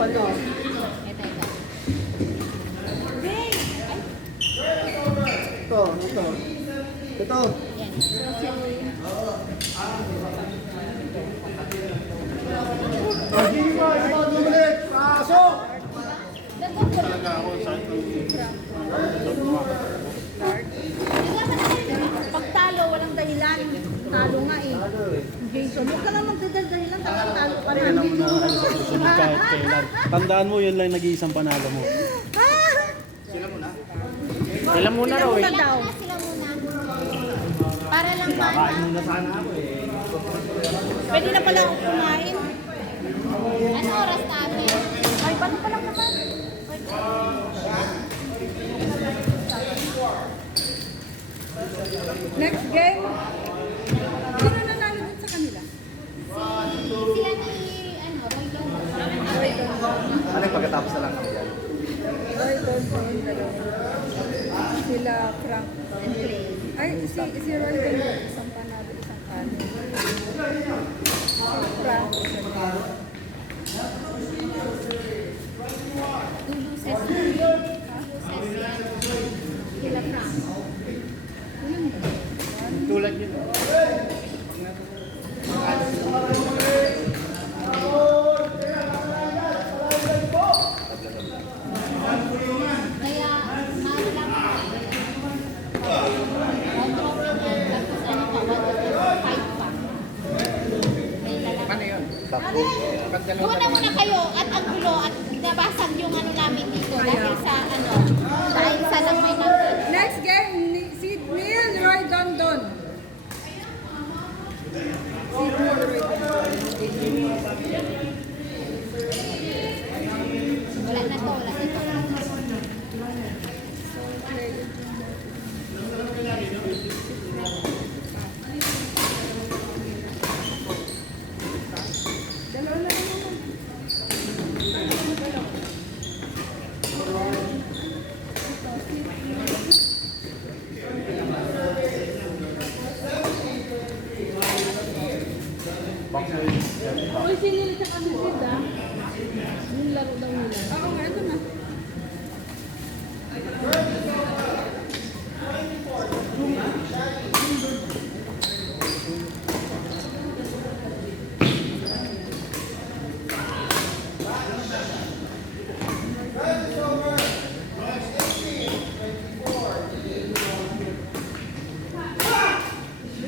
Ano? Ito. Ito. Ito. Yan. Pasok! Talaga ako sa Pag talo, walang dahilan. Talo nga eh. Jason, huwag ka lang magdadal-dahilan. Talagang talo pa rin. Kailan mo na susunod kahit kailan. Tandaan mo, yun lang nag-iisang panalo mo. Sila muna raw eh. Sila muna. Para lang Kakain muna sana ako eh. Pwede na pala akong kumain. Ano oras natin? Ay, paano pa lang naman? Next game. Sino nanalo dun sa kanila? Sila ni, Roy Don. Ano yung pagkatapos na lang kami yan? Roy Don po yung dalawa. Sila Frank and Clay. Ay, si Roy Don isang panalo, isang kano. Frank, isang kano. Luluses. Sila Frank. Tulad yun. Kaya, mahal lang. Tapos ano pa, 1-5 pa. May lalaki. Ano yun? Takbo. Muna muna kayo at ang gulo at nabasag yung ano namin dito dahil sa dahil sa lang may natin. Next game, si Neil Roy Don Don. Si Neil Roy Don Don. Wala na to. Dalawa na lang naman. Uy, sinili ka kami sila. Yung laro daw nila. Oo nga, ito na.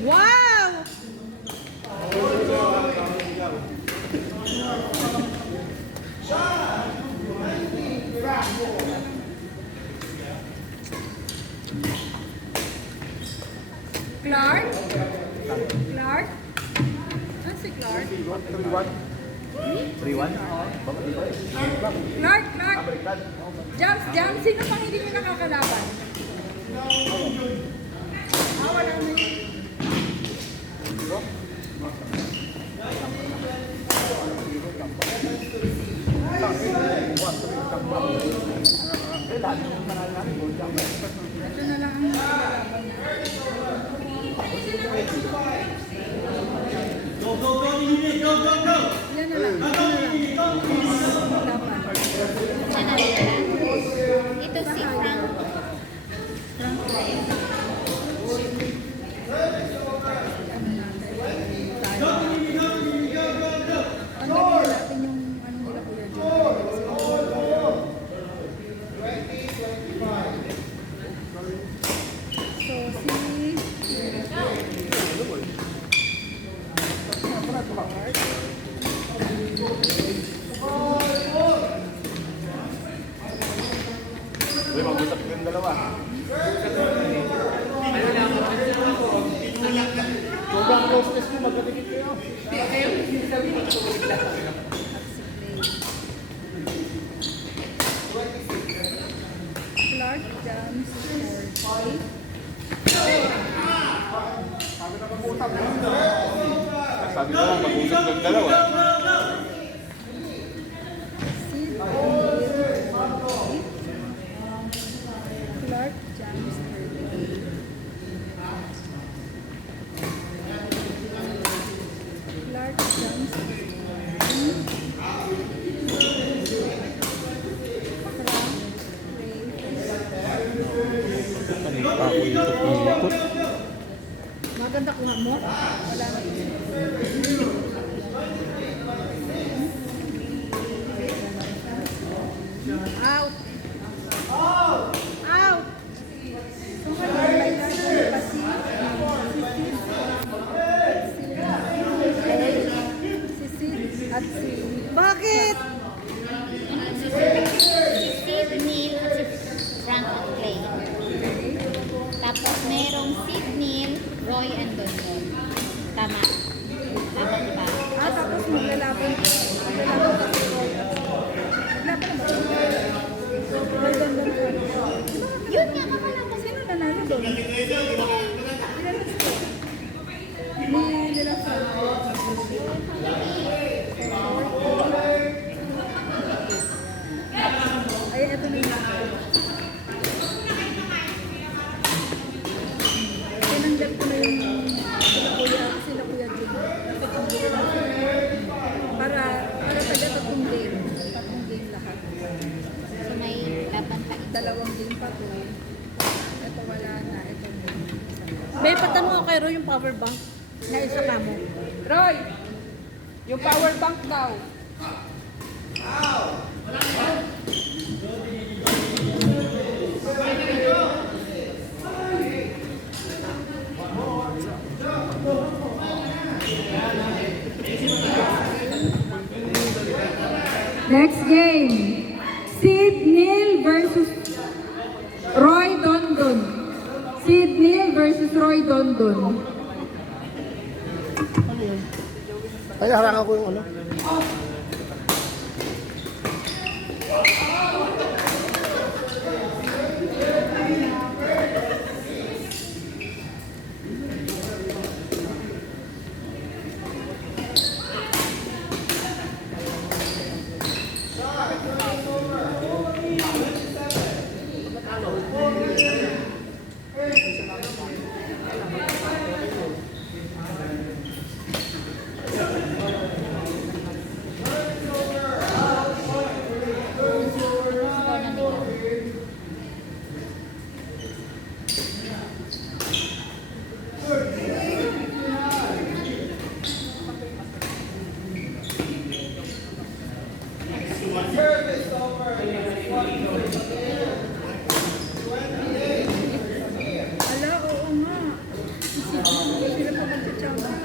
Wow! Clark? Clark? Ah, si Clark? 3-1? Clark! Jams, sino pang hindi nyo nakakalaban? Wala na yun. Ito na lang ang nakakalaban. Yan na lang. Laban. Ito si Frank. Tanggalin natin yung ano nila Kuya Joe. So, Uy, mag-usap yung dalawa. Sobrang closeness mo, magkadikit kayo. Clark, Jams, Ford. Sabi ko lang, mag-usap yung dalawa. Sid, Clark, Jams, Clark, Jams, Roy and Dondon. Tama. Tama, di ba? Tapos maglalaban pa si Roy. Maglaban na ba? Roy Dondon pa. Yun nga, kapalaban. Sino nanalo doon? Nila ay, eto na yun. Tinanggap ko na yung sila Kuya Jun. Para taga tatlong game. Tatlong game lahat. So may laban pa ito. Dalawang game pa to. Ito wala na. Ito na. May patan mo kay Roy yung power bank na isa ka mo. Roy! Yung power bank daw. Next game, Sid Neil versus Roy Dondon. Sid Neil versus Roy Dondon. Ay, harangan ko yung ano. Ala, oo nga. Sila pa magka-champion.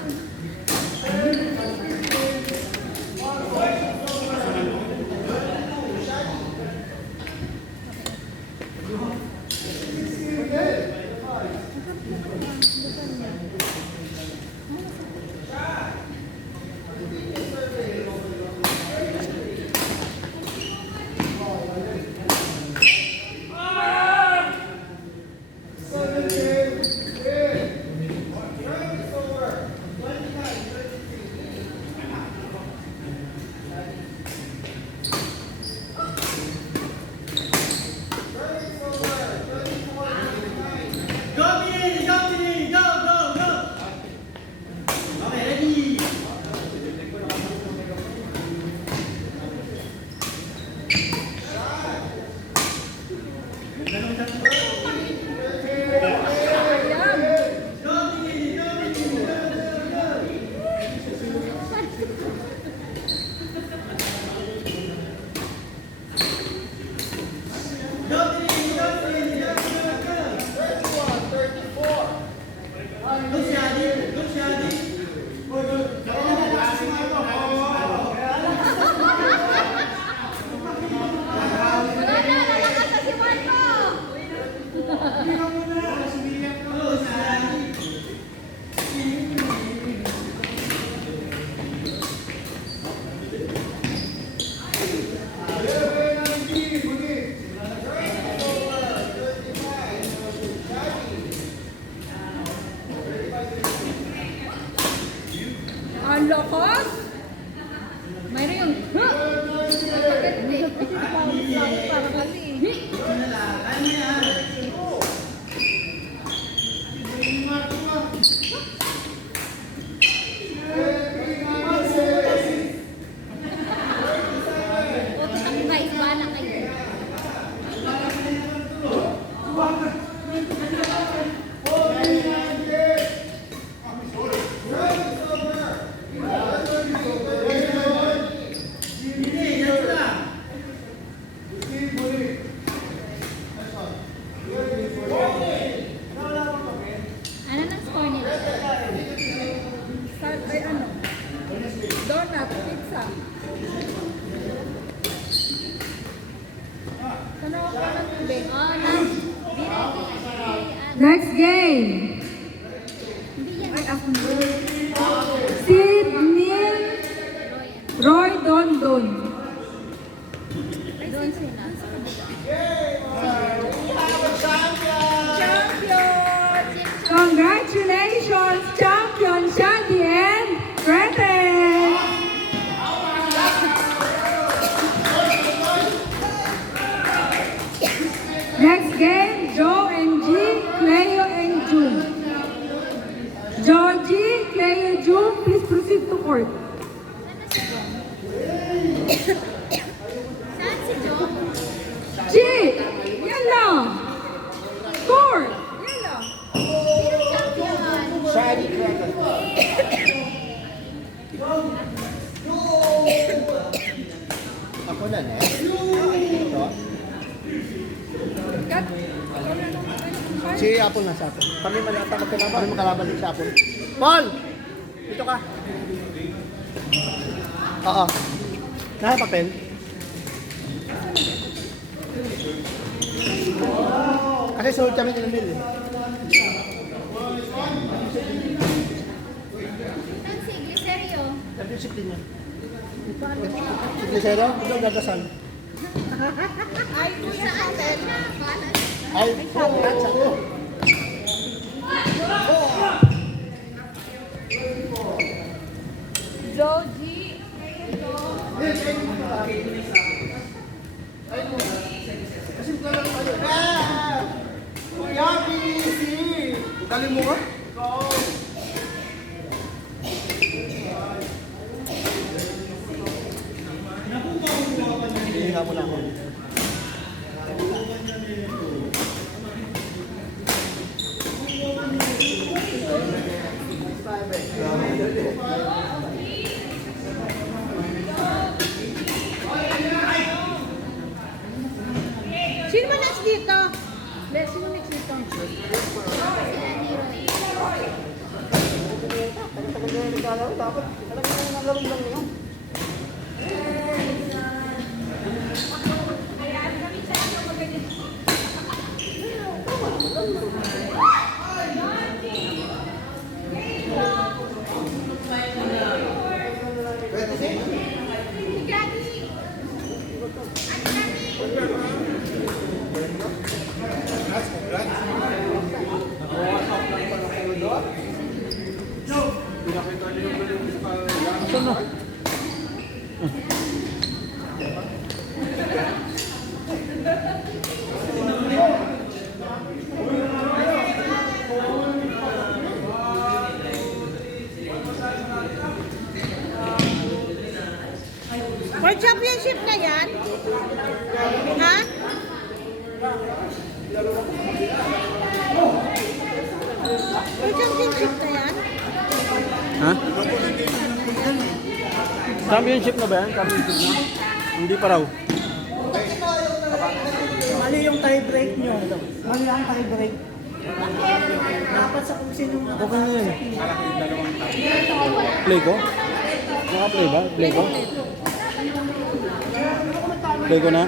Ang lakas! Mayroon yung parang kasi. O, tinang-prize ba na kayo? Ano nang score nila? Ay ano? Donut, pizza. Tanaw ko ng tubig. Oh, na. Be ready. Next game, Congratulations, champion Shadi and Gretchen! Next game, Joe and G, Cleo and June. Joe G, Cleo, June, please proceed to court. Saan si Joe? G, yan lang. Court. Yan lang. Sino champion? Shady Cracker. Ako na, eh. Ito. Kat, ikaw na lang mag-ano. Si Apple na sa atin. Kami manata magkalaban. Kami makalaban din si Apple. Paul! Dito ka. Oo. Nasa papel? Kasi sold kami ng mil eh. Saan si Glicerio? Championship din yan. Si Glisero? Ito ang gagasan. Ay, kuya Atel. Ay, oo. Joji. Kuya, busy! Dali mo ka? Hindi nga mo lang ako. Sino ba next dito? Sino next dito? For championship na yan? Ha? For championship na yan? Ha? Championship na ba yan? Championship na? Hindi pa raw. Mali yung tie break nyo. Mali ang tie break. Dapat sa kung sino Okay na yun. Play ko? Naka-play ba? Play ko? Play ko na?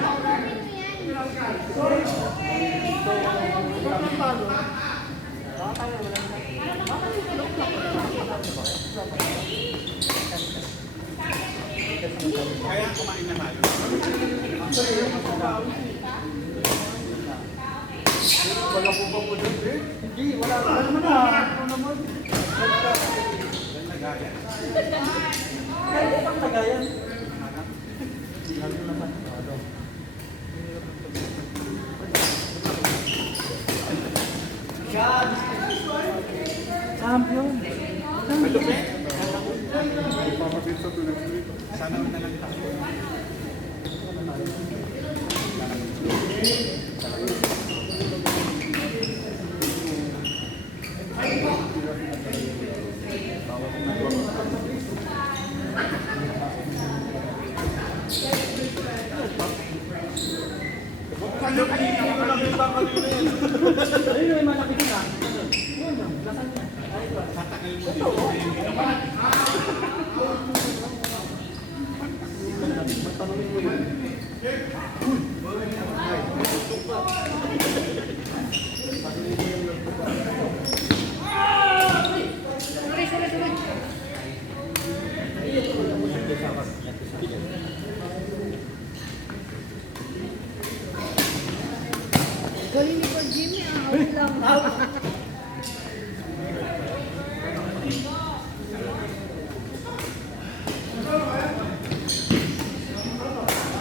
champion. Galing ni Paul Jimmy, out lang.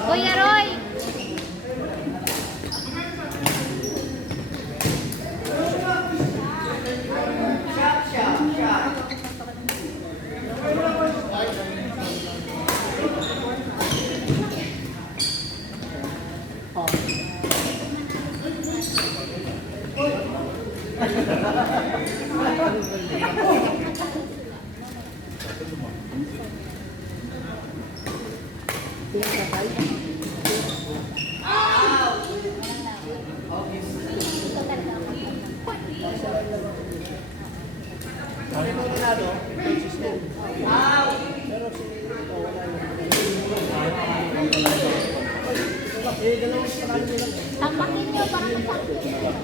Kuya Roy! Kami mo nanalo, consistent. Pero si ito, wala yun. Eh, dalawang panalo nyo lang. Tampakin nyo para masakit.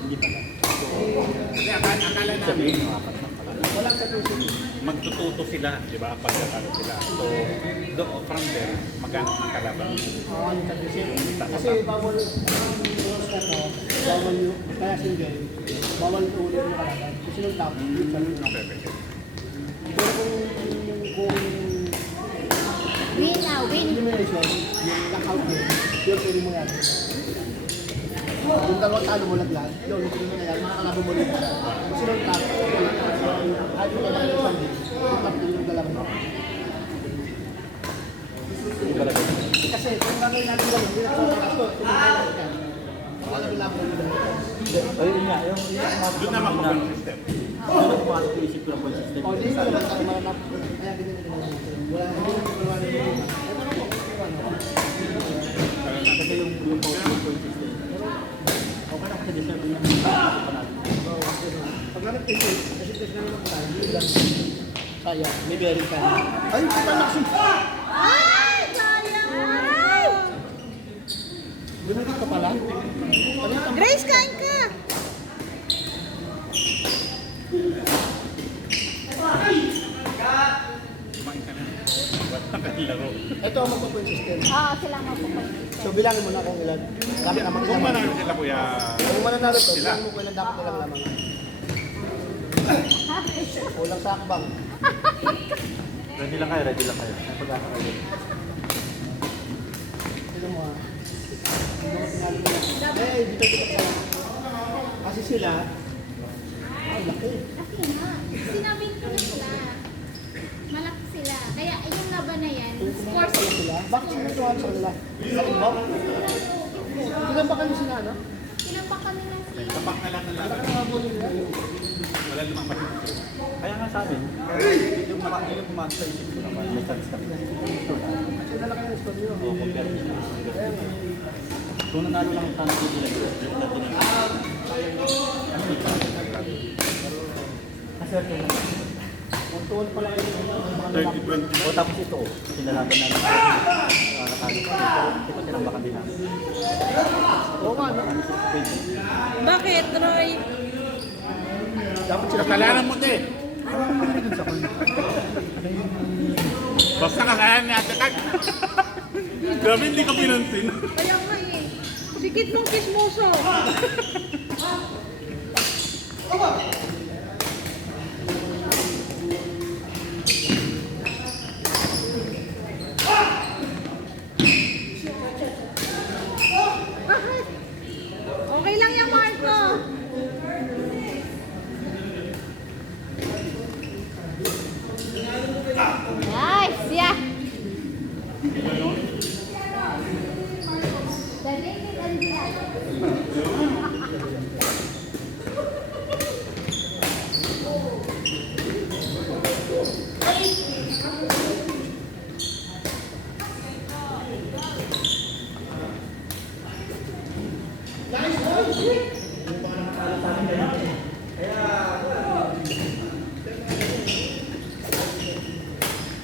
Hindi pala. Kasi akala namin, Walang katusin. magtututo sila, di ba? Pagkakalo sila. So, from there, maghanap ng kalaban. Walang katusin. Kasi bawal bawal yung, kaya single, bawal yung ulo yung kalaban. Kasi nung top, yung salon na. Okay. Pero kung Win na, win. elimination, yung knockout game, yun pwede mo yan. Yung dalawang talo mo laglag, yun, yung pwede mo na yan, makakalaban mo rin. Kasi nung top, kahit yung kalaban yung sandi, yung top yung kalaban mo. Kasi kung gagawin natin lang, hindi na sa kasto, tumutulog ka. Makakalaban mo rin. Ayun nga, yung Doon naman po ang system. Ano po ang isip ko ng point system? O, di ko naman tayo mahanap. Kaya ganyan na ganyan. Wala, hindi na pagawa na yun. Kasi yung point system. Okay na kasi December na panalo. Pag namin kasi test namin ang plan, hindi lang. Kaya, may bearing ka. Ay, panaksyon! Ay! Sayang! Ay! Ganun ka pala? Grace, kain ka! Kumain ka na. Wala kang laro. Ito ang magpo-point system. Oo, sila magpupunta. So, bilangin mo na kung ilan. Sabi ka Kung mag-ilan. manalo sila, kuya, Kung mananalo to, Sila. bilangin mo kung ilan dapat nilang lamang. Kulang sa akbang. Ready lang kayo. Ang pagkakakalit. Ito mo ha. Eh, dito sa kasi sila, ay, laki. Kasi nga, sinabi ko na sila. Malaki sila. Kaya yung laban na yan, Kung scores kumakasal sila, bakit sila tuwan sa kanila? Sa ibang? Ilan ba kayo sila, no? Tinampak kami ng sila. tapak na lang ng laban. Wala namang matutulog. Kaya nga sa amin, yung pumasok sa isip ko naman, may chance kami. Kasi lalaki ng story yun. Oo, compare nila. Kung nanalo lang sana ko sila, natin ang ano may chance. Kasi ito lang. Kung tuwan pala kayo ng mga lalaki. 30-20. O tapos ito, sinalaban namin. Nakalo ko. Ito tinambakan din namin. Oo nga, no? Bakit, Roy? Dapat sila Kasalanan mo din. Basta kasalanan ni Ate Kag. Grabe, hindi ka pinansin. Kaya nga eh. Sikit mong kismoso. Bakit? Okay lang yan, Marco. Nice, yeah. The naked and black.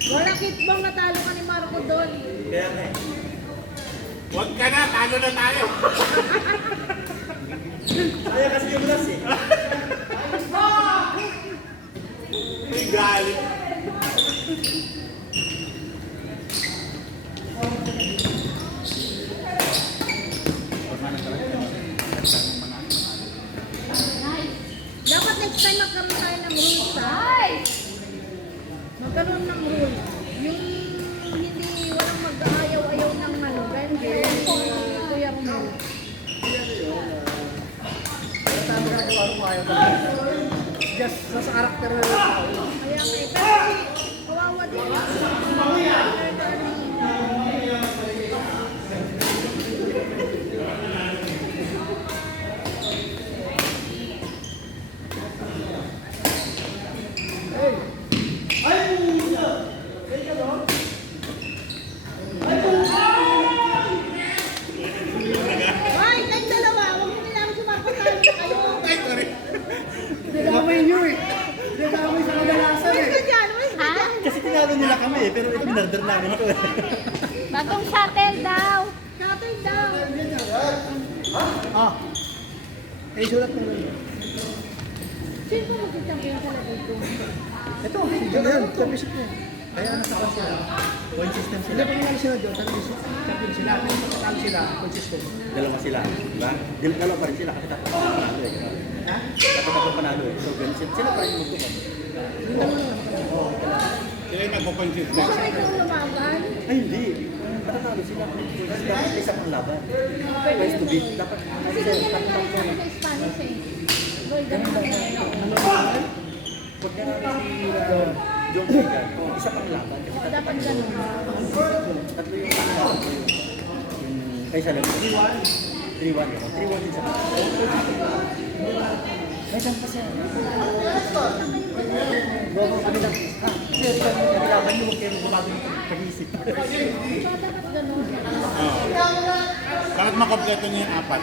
Wala kitbang natalo ka ni Marco doon. Huwag ka na, talo na tayo. Kaya kasi yung last eh. May galit. time magkaroon tayo ng rules, ha? Magkaroon ng rules. Yung hindi walang mag-aayaw-ayaw ng ano, dahil Kuya Romel. Sabi ka kung ayaw ka. Just sa karakter na tao. Kaya nga eh, pero kawawa din yung Ay, tayong dalawa. Huwag mo kailangan sumapasalo na kayo. Ay, sorry. Dinamay nyo eh. Dinamay sa kadalasan eh. Ha? Kasi tinalo nila kami eh, pero ito binarder namin ito eh. Bagong shuttle daw. Shuttle down. Ah. Eh, sulat mo lang. Sino mag-champion sa dito? Ito, si John yan. Championship niya. Kaya nasa kan sila. Point system Hindi sila. pa nangyari sila John. Champion sila. Pero pagkatalo sila, consistent. Dalawa sila, diba? Dalawa pa rin sila kasi tapos panalo eh. Ha? Tapos panalo eh. So, ganun sila pa rin magtukan. Sila yung magpo-consistent. Gusto kayo kung lumaban? Ay, hindi. Matatalo sila. Kasi dapat isa pang laban. Place to beat. Dapat Kasi ganyan ang nangyari sa Spanish eh. Golden Handle. pag nanalo si John Segan, isa pang laban. Kasi Dapat ganun. tatlo yung kaysa lang. 3-1 ako. 3-1 din sa ay, saan pa siya? Bawa kami lang. Sir, kailangan nyo huwag kayo gumago ng pag-iisip. Dapat ganun. Bakit makompleto niya yung apat?